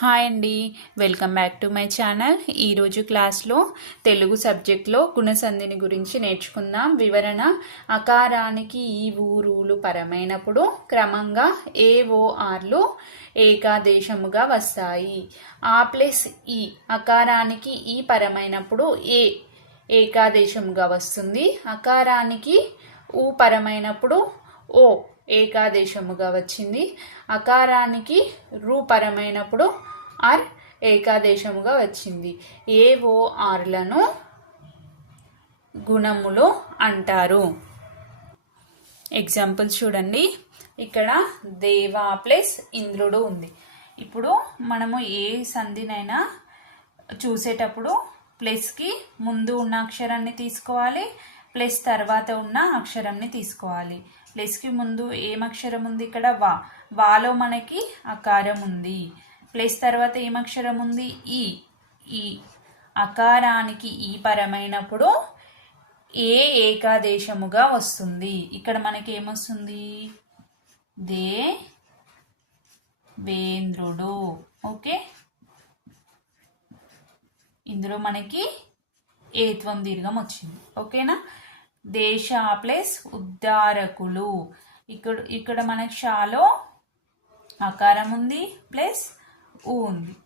Hi అండి. Welcome back to my channel. ఈరోజు క్లాస్లో తెలుగు సబ్జెక్ట్లో గుణసంధిని గురించి నేర్చుకుందాం. వివరణ అకారానికి ఈ ఊరులు పరమైనప్పుడు క్రమంగా ఏ ఏకాదేశముగా వస్తాయి. ఆ ప్లస్ ఈ అకారానికి ఈ పరమైనప్పుడు ఏ ఏకాదేశముగా వస్తుంది. అకారానికి ఊ పరమైనప్పుడు ఓ ఏకాదేశముగా వచ్చింది. అకారానికి రూపరమైనప్పుడు ఆర్ ఏకాదేశముగా వచ్చింది. ఏ ఆర్లను గుణములు అంటారు. ఎగ్జాంపుల్ చూడండి. ఇక్కడ దేవా ప్లస్ ఇంద్రుడు ఉంది. ఇప్పుడు మనము ఏ సంధినైనా చూసేటప్పుడు ప్లస్కి ముందు ఉన్న అక్షరాన్ని తీసుకోవాలి ప్లస్ తర్వాత ఉన్న అక్షరంని తీసుకోవాలి. ప్లస్కి ముందు ఏం అక్షరం ఉంది ఇక్కడ? వా. వాలో మనకి అకారం ఉంది. ప్లస్ తర్వాత ఏం అక్షరం ఉంది? ఈ. ఈ. అకారానికి ఈ పరమైనప్పుడు ఏ ఏకాదేశముగా వస్తుంది? ఇక్కడ మనకి ఏమొస్తుంది దే. వేంద్రుడు. ఓకే? ఇందులో మనకి ఏత్వం దీర్ఘం వచ్చింది. ఓకేనా? దేశ ప్లస్ ఉద్ధారకులు ఇక్కడ ఇక్కడ మన షాలో అకారం ఉంది ప్లస్ ఊ ఉంది.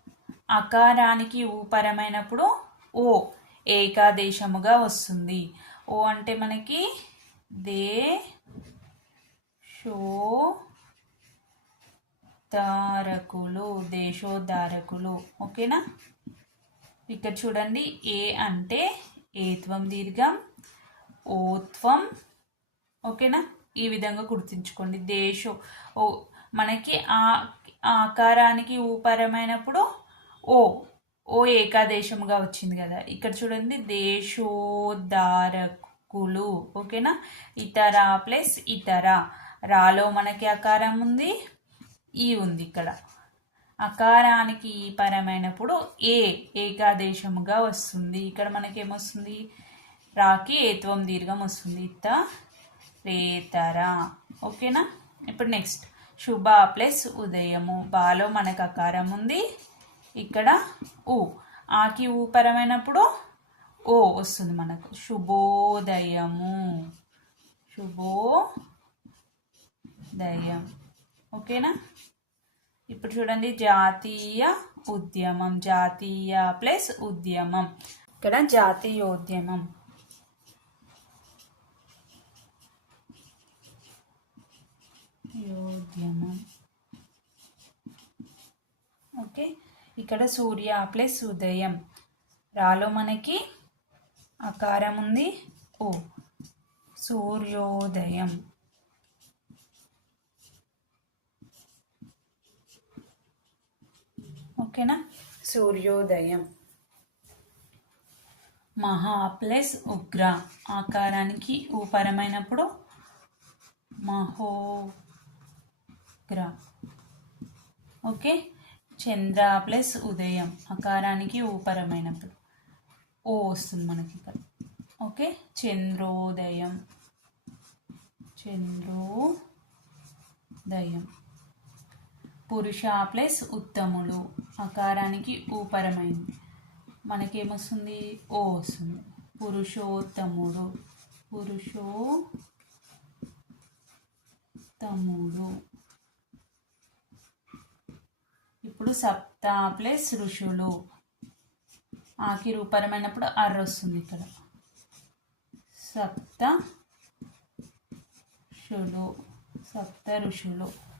అకారానికి ఊ పరమైనప్పుడు ఓ ఏకాదేశముగా వస్తుంది. ఓ అంటే మనకి దే షో దారకులు దేశోద్ధారకులు. ఓకేనా? ఇక్కడ చూడండి ఏ అంటే ఏత్వం దీర్ఘం ఓత్వం ఓకేనా? ఈ విధంగా గుర్తుంచుకోండి. దేశో. ఓ మనకి ఆ ఆకారానికి ఊపరమైనప్పుడు ఓ ఓ ఏకాదేశముగా వచ్చింది కదా. ఇక్కడ చూడండి. దేశోదారకులు ఓకేనా? ఇతర ప్లస్ ఇతర. రాలో మనకి ఆకారం ఉంది. ఈ ఉంది ఇక్కడ. అకారానికి ఈ పరమైనప్పుడు ఏ ఏకాదేశముగా వస్తుంది? ఇక్కడ మనకి ఏమొస్తుంది రాకి ఏత్వం దీర్ఘం వస్తుంది. ఇత రేతర. ఓకేనా? ఇప్పుడు నెక్స్ట్. శుభ ప్లస్ ఉదయము. బాలో మనకు అకారం ఉంది. ఇక్కడ ఊ. ఆకి ఊ పరమైనప్పుడు ఓ వస్తుంది మనకు. శుభోదయము. శుభోదయం. ఓకేనా? ఇప్పుడు చూడండి. జాతీయ ఉద్యమం. జాతీయ ప్లస్ ఉద్యమం. ఇక్కడ జాతీయోద్యమం యోద్యమం ఓకే ఇక్కడ సూర్య ప్లస్ ఉదయం. రాలో మనకి అకారం ఉంది. ఓ సూర్యోదయం. ఓకేనా? సూర్యోదయం. మహా ప్లస్ ఉగ్ర. ఆకారానికి ఊపరమైనప్పుడు మహోగ్ర ఓకే? చంద్ర ప్లస్ ఉదయం ఆకారానికి ఊపరమైనప్పుడు. ఓ వస్తుంది మనకి ఇక్కడ. ఓకే? చంద్రోదయం. చంద్రోదయం. పురుష ప్లస్ ఉత్తముడు ఆకారానికి ఊపరమైంది మనకేమొస్తుంది? ఓ వస్తుంది. పురుషోత్తముడు. పురుషో తమ్ముడు ఇప్పుడు సప్త ప్లస్ ఋషులు ఆకి రూపరమైనప్పుడు అర్ర వస్తుంది ఇక్కడ. సప్త ఋషులు. సప్త ఋషులు.